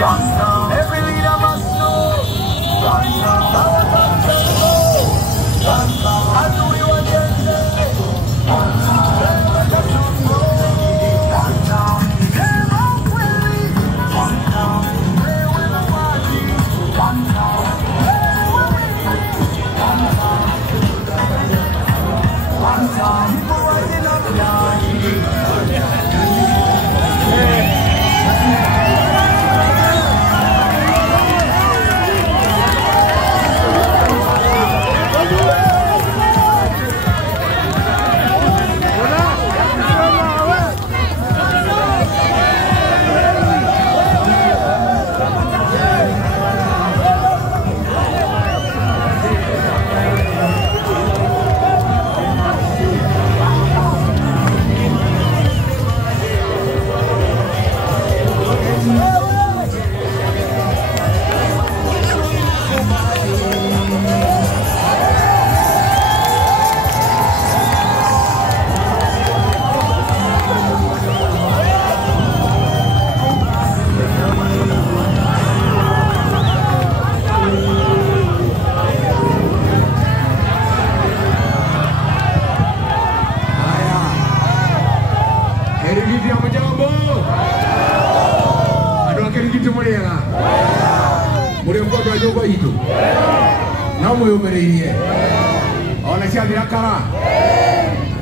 Every leader must know. Our control. And we want to say.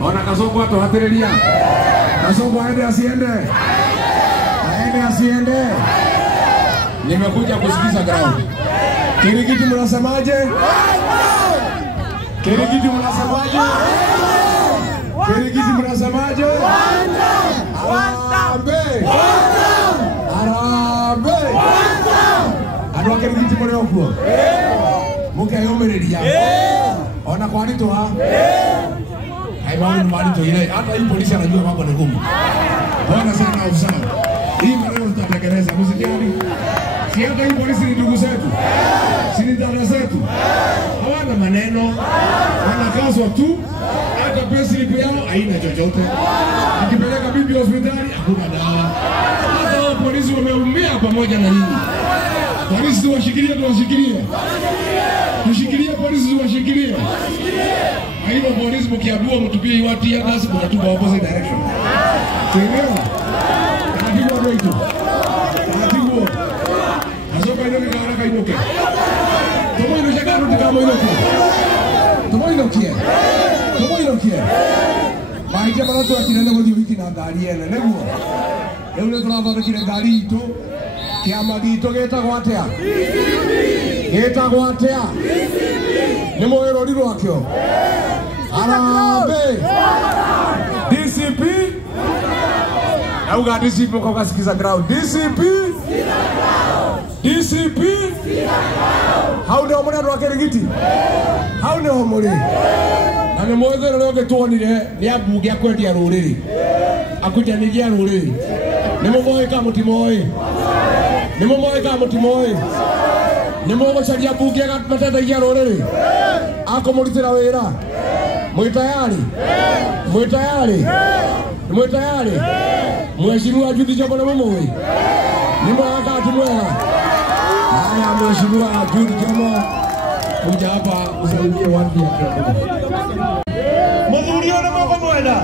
Ona Kasongo atohatiriria. Kasongo aende asiende. Aende asiende. Nimekuja kusikiza ground. Kirigiti mnasemaje? Kirigiti mnasemaje? Kirigiti mnasemaje? Arambe. Arambe. Adwa kirigiti mure okuo. Muke yomereria. Ona kwani to ha? Haibani mwani to ile. Hata hii polisi anajua mambo ni ngumu. Bwana sana ofisa. Hii maneno tutatekeleza. Msijali. Si hata hii polisi ni ndugu zetu. Si ni dada zetu. Hawana maneno. Wanakazwa tu. Hata pesa yao haina chochote. Akipeleka bibi hospitali hakuna dawa. Hata polisi wameumia pamoja na nyinyi. Polisi tuwashikilie, tuwashikilie. Tushikilie polisi, tuwashikilie. Hivyo polisi mkiambiwa mtupie watu ya gas mtatupa opposite direction. Tuelewa? Taratibu ndio hicho. Taratibu. Azoka ndio nikaona kainuke. Tomo ino shaka rudi kama inoke. Tomo inokie. Tomo inokie. Maisha marato akinene godi wiki na ngari ene neguo. Eule turathora kire ngari itu. Kiama gitu getagwo atia? Getagwo atia? Ni moerori rwakyo. Arambe. DCP. Auga DCP mko kasikiza ground. DCP. DCP. How ndio mwana rwa Kirigiti? How ndio muri? Na ni moethero leo getuonire ni abunge akwendia ruriri. Akujanigia ruriri. Ni mumoe kama mutimoi. Ni mumoe kama mutimoi. Ni mumoe charia bunge matetagia ruriri. Akomurutira wira. Mwitayari? Mwitayari? Mwitayari? Mheshimiwa Judy Jomo na mumoi. Ni mwaka tumwela. Haya Mheshimiwa Judy Jomo. Kuja hapa usaidie watu ya Kenya. Mudhurio na moko mwenda.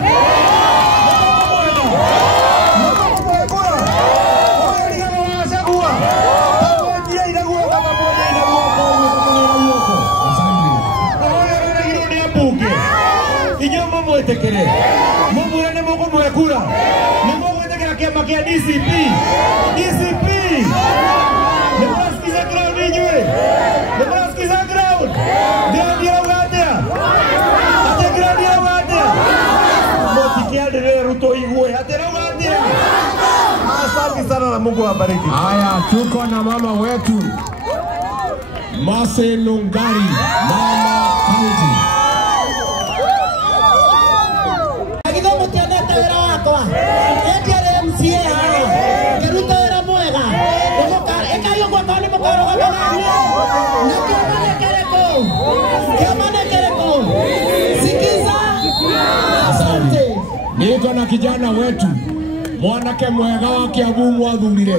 Tekere mumure ne moko mwekura ne moko tekera kiama kia DCP DCP ne masikiza ground nywe ne masikiza ground ndio watea atekera ndio watea motikia ndio ruto igwe atera watea. Asante sana na Mungu awabariki. Haya tuko na mama wetu Mase Lungari mama County. Niko na kijana wetu mwanake mwega wa Kiambu mwathurire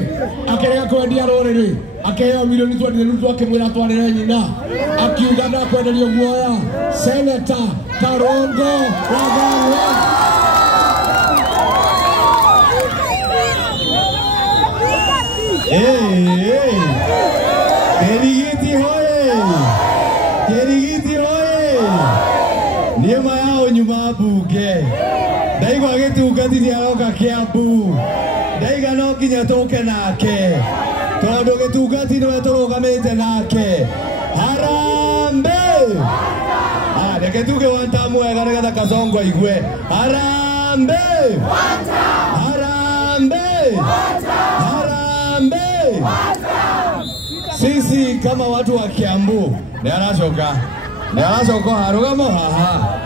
akirega kwendia ruriri akiheo milioni 20 akimwira twarire nyina akiuga ndakwenderio guoya Senator Karongo Wagawa. Kerigiti hoye! Kerigiti hoye! Niema yao nyuma bunge. Daigo agĩtungati nĩaroka Kiambu. Daiga no nginya tũke nake. Tondũ gĩtungati nĩwe tũrũgamĩte nake. Harambe! Reke tuge one time wega nĩgetha Kasongo aigue. Harambe! Harambe! Harambe! Sisi kama watu wa Kiambu nĩaracoka harugamo haha.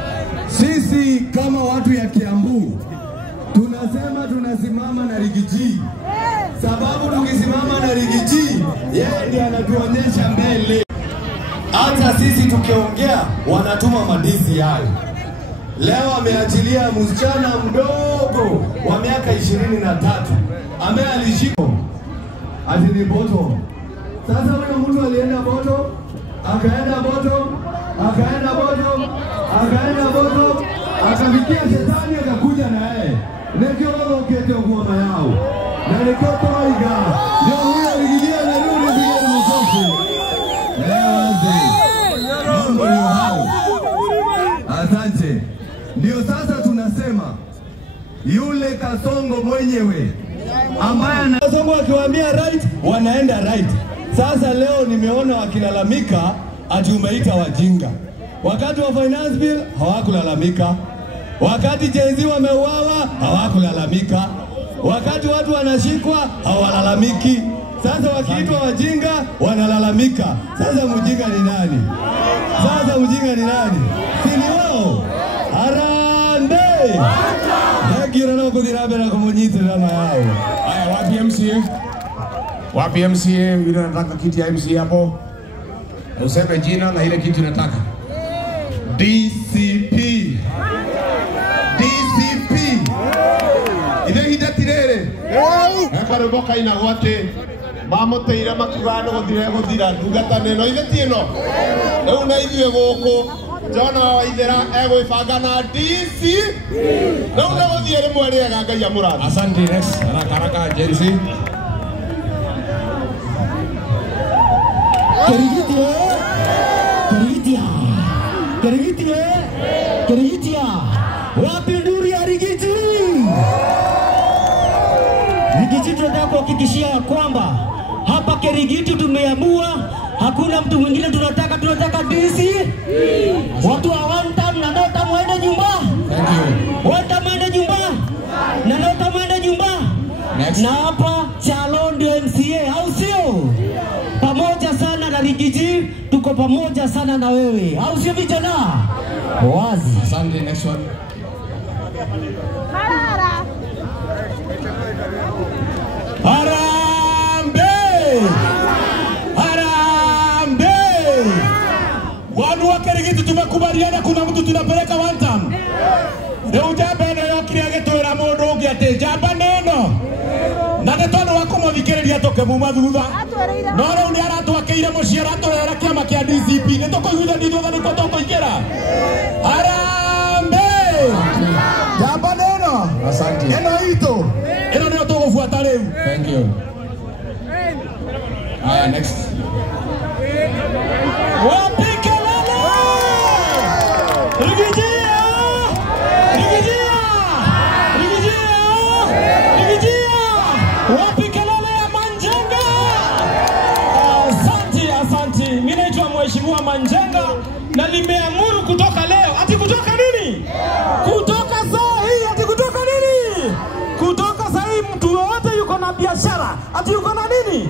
Sisi kama watu ya Kiambu tunasema tunasimama na Rigiji, sababu tukisimama na Rigiji yeye ndiye anatuonyesha mbele. Hata sisi tukiongea wanatuma madisi yale. Leo ameachilia msichana mdogo wa miaka 23 ambaye alishika ati ni boto. Sasa huyo mtu alienda boto, akaenda boto, akaenda boto, akaenda boto, akafikia shetani akakuja na yeye. Nekio wao kete ngoma yao. Na nekio toiga. Ndio huyo aligilia na rudi bila msosi. Mambo ni hao. Asante. Ndio sasa tunasema yule Kasongo mwenyewe ambaye Kasongo akiwaambia right wanaenda right. Sasa leo nimeona wakilalamika ati umeita wajinga. Wakati wa finance bill hawakulalamika. Wakati jenzi wameuawa hawakulalamika. Wakati watu wanashikwa hawalalamiki. Sasa wakiitwa wajinga wanalalamika. Sasa mjinga ni nani? Sasa mjinga ni nani? Si ni wao? Harambe! Hakira na kudirabera kumunyitira na yao. Haya, wapi MCA? Wapi MCA? Yule anataka kiti ya MCA hapo. Useme jina na ile kitu unataka. DCP. DCP. Ile hidatirere. Akaruboka ina gwate. Mamoteira makugano guthira ndugatane no ithetieno. Riu na ithue guku Jona wa Waithera egwibanga na DC. Riu na guthie rimwe riega Ngai amurathi. Asante next. Haraka Jensi. Kerigitia. Wapi nduri ya Rigiti? Rigiti tunataka kuhakikishia kwamba hapa Kerigiti tumeamua hakuna mtu mwingine tunataka DC. Watu wa one time na nota mwende nyumba. Thank you. Wata mwende nyumba. Na nota mwende nyumba. Next. Na hapa Chalo ndio MCA au sio? Pamoja sana na Rigiti, tuko pamoja sana na wewe. Au sio vijana? Wazi. Asante, next one. Harambe! Harambe! Wanu wa Kerigiti tumekubaliana kuna mtu tunapeleka one time. Leo jamba ndio kiriagetwira mundu ungi ati jamba neno. Na netono wako muthikiriria toke muma thutha. No riu ni aratwakeire muciara turera kiama kia DCP. Nitukuiguitha ndithutha niko tukuingira. Harambe! Jamba neno. Asante. Eno ito. Eno ndio tugufuata riu. Thank you. Next. Wapike lele! Rigijia! Rigijia! Rigijia! Rigijia! Wapike lele ya Manjenga! Asante. Mimi naitwa Mheshimiwa Manjenga na nimeamuru kutoka leo. Ati kutoka nini? Kutoka saa hii. Ati kutoka nini? Kutoka saa hii mtu yote yuko na biashara. Ati yuko na nini?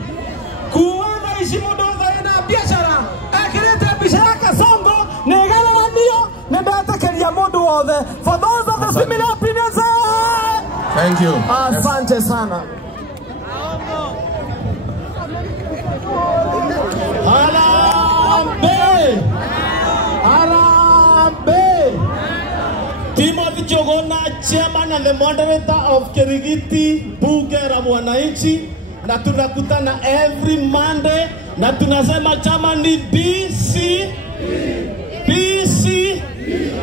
Kuona heshima doza ina biashara. Akileta biashara Kasongo negala na ndio nendatakeria mundu wothe. For those of the similar opinions. Thank you. Asante sana. Harambe! Timothy Jogona chairman and the moderator of Kirigiti bunge la wananchi, na tunakutana every Monday na tunasema chama ni BC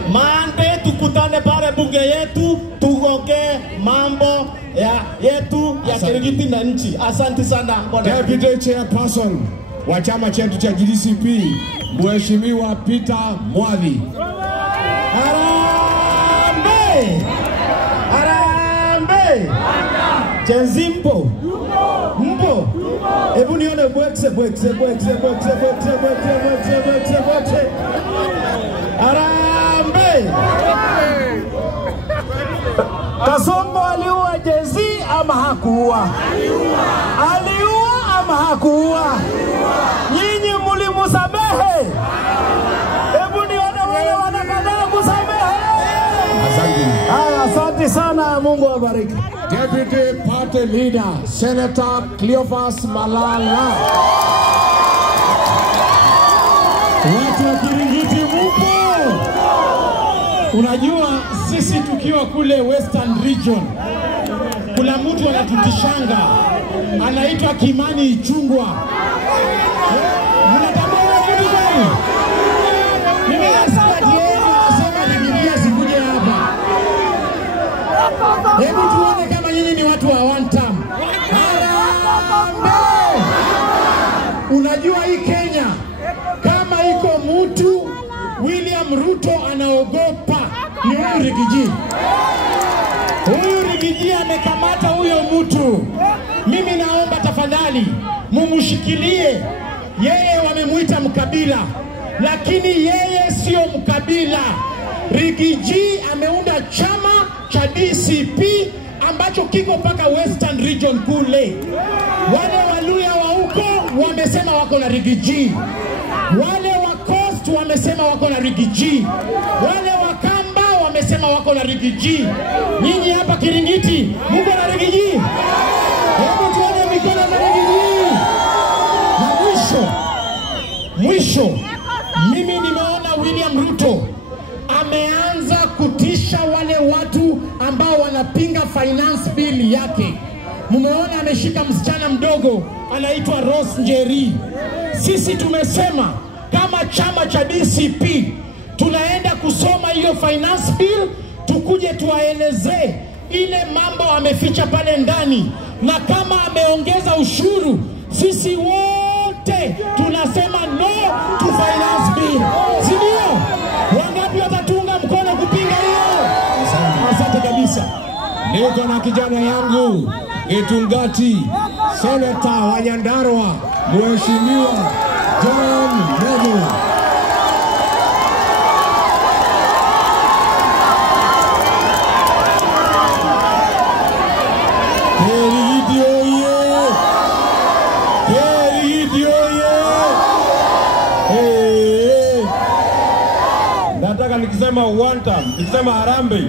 Monday, tukutane pale bunge yetu tuongee mambo yetu ya Kirigiti na nchi. Asante sana bwana. Deputy Chairperson wa chama chetu cha GDCP, Mheshimiwa Peter Mwadhi. Harambe! Chenzimpo! Mpo! Ebu nione bwekse. Harambe! Kasongo aliua Jezi ama hakuua? Aliua ama hakuua? Nyinyi mulimusamehe? Ebu nione wale wanakataa kusamehe. Asante sana, Mungu awabariki. Deputy Party Leader, Senator Cleophas Malala. Watu wa Kirigiti mpo? Unajua sisi tukiwa kule Western Region, kuna mtu anatutishanga, anaitwa Kimani Ichung'wah. Mnatambua kitu gani? Mimi nasikia yeye anasema nikiingia sikuje hapa. Hebu tuone kama nyinyi ni watu wa one term. Unajua hii Kenya, kama iko mtu William Ruto anaogopa ni huyu Rigiji. Huyu Rigiji amekamata huyo mtu. Mimi naomba tafadhali mumushikilie. Yeye wamemuita mkabila, lakini yeye sio mkabila. Rigiji ameunda chama cha DCP ambacho kiko paka Western Region kule. Wale Waluya wa huko wamesema wako na Rigiji. Wale wa Coast wamesema wako na Rigiji. Wale wa Kamba wamesema wako na Rigiji. Nyinyi hapa Kirigiti mko na Rigiji? Hebu tuone mikono ya Rigiji. Na mwisho mimi nimeona William Ruto ameanza kutisha wale watu ambao wanapinga finance bill yake. Mumeona ameshika msichana mdogo anaitwa Rose Njeri. Sisi tumesema kama chama cha DCP tunaenda kusoma hiyo finance bill, tukuje tuwaelezee ile mambo ameficha pale ndani, na kama ameongeza ushuru, sisi wote tunasema no to finance bill. Sindio? Wangapi watatunga mkono kupinga hiyo? Asante kabisa. Niko na kijana yangu Gitungati, Senator wa Nyandarua, Mheshimiwa John Medu. Nataka nikisema one time, nikisema Harambee,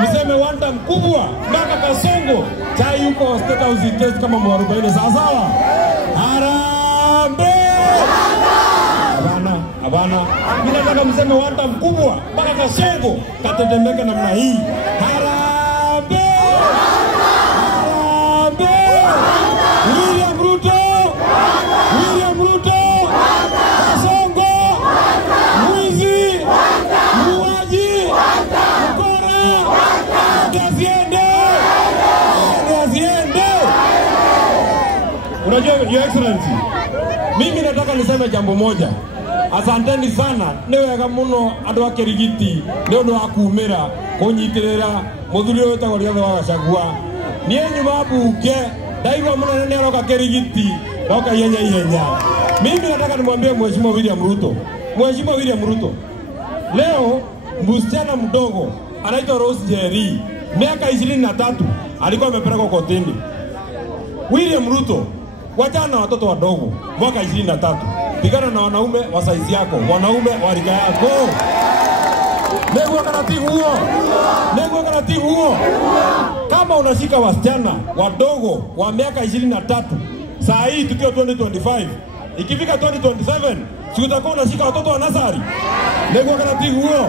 niseme one time kubwa mpaka Kasongo chai yuko State House test kama mwarubaini. Sawa? Harambee! Abana. Mimi nataka mseme one time kubwa mpaka Kasongo katetemeka namna hii. Harambee! William Ruto! Kasongo! Mwizi! Muaji! Mkora! Gaziende! Unajua, Your Excellency, mimi nataka niseme jambo moja. Asanteni sana newega muno andu a Kirigiti ni undu wa kumira kunyitirira muthuri wetagwo Rigathi wa Gachagua. Ni nyuma bunge ndaigua muno ni aroka Kirigiti roka ihenya. Mimi nataka nimwambie Mheshimiwa William Ruto, leo msichana mdogo anaitwa Rose Njeri, miaka 23, alikuwa amepelekwa kotini. William Ruto, wachana watoto wadogo mwaka 23. Pigana na wanaume wa saizi yako, wanaume wa rika yako. Negwa karatibu huo. Kama unashika wasichana wadogo wa miaka 23, saa hii tukiwa 2025, ikifika 2027 si utakuwa unashika watoto wa nasari. Nego kana tiguo.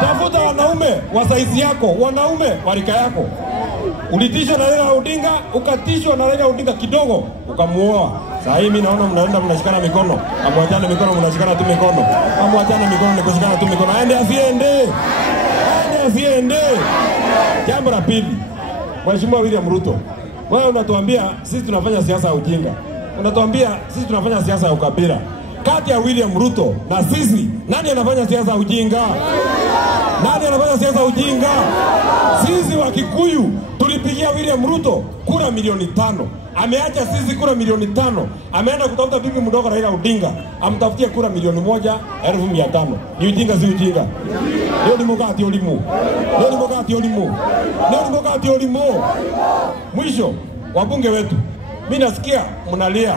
Tafuta wanaume wa saizi yako, wanaume wa rika yako. Ulitishwa na Raila Odinga, ukatishwa na Raila Odinga kidogo, ukamuoa. Sasa hivi mimi naona mnaenda mnashikana mikono. Amwachana mikono mnashikana tu mikono. Amwachana mikono ni kushikana tu mikono. Aende asiende. Aende asiende. Jambo la pili. Mheshimiwa William Ruto, wewe unatuambia sisi tunafanya siasa ya ujinga. Unatuambia sisi tunafanya siasa ya ukabila. Kati ya William Ruto na sisi, nani anafanya siasa ya ujinga? Nani anafanya siasa ya ujinga? Sisi wa Kikuyu tulipigia William Ruto kura milioni 5. Ameacha sisi kura milioni 5. Ameenda kutafuta bibi mdogo Raila Odinga, amtafutie kura milioni 1,500. Ni ujinga si ujinga? Leo ni mkati olimu. Leo ni mkati olimu. Leo ni mkati olimu. Mwisho, wabunge wetu, mimi nasikia mnalia.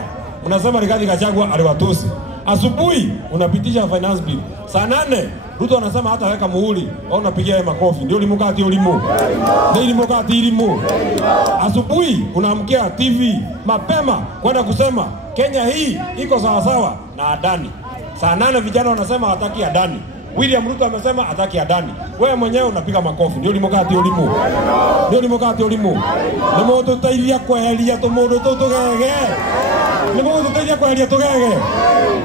Mnasema Rigathi Gachagua aliwatusi. Asubuhi unapitisha finance bill. Saa 8 Ruto anasema hata weka muhuri, au unapigia yeye makofi. Ndio limokati olimu. Ndio limokati elimu. Asubuhi unaamkia TV mapema kwenda kusema Kenya hii iko sawa sawa na Adani. Saa 8 vijana wanasema hataki Adani. William Ruto amesema hataki Adani. Wewe mwenyewe unapiga makofi. Ndio limokati olimu. Ndio limokati olimu. Ndio moto tailia kwa helia to modo to gege. Ndio moto tailia kwa helia to gege.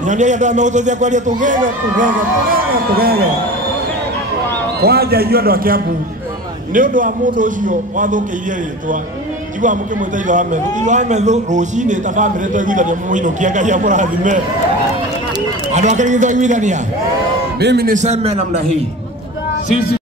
Nyania ndio moto tailia kwa helia to gege. Kwaja hiyo ndo akiabu. Ndio ndo amundo ucio wathukiirie ritwa. Igwa muke mwita wa methu. Igwa methu rucini ta family to igwithania muino kianga ya murathime. Andu akerigithwa igwithania. Mimi niseme namna hii. Sisi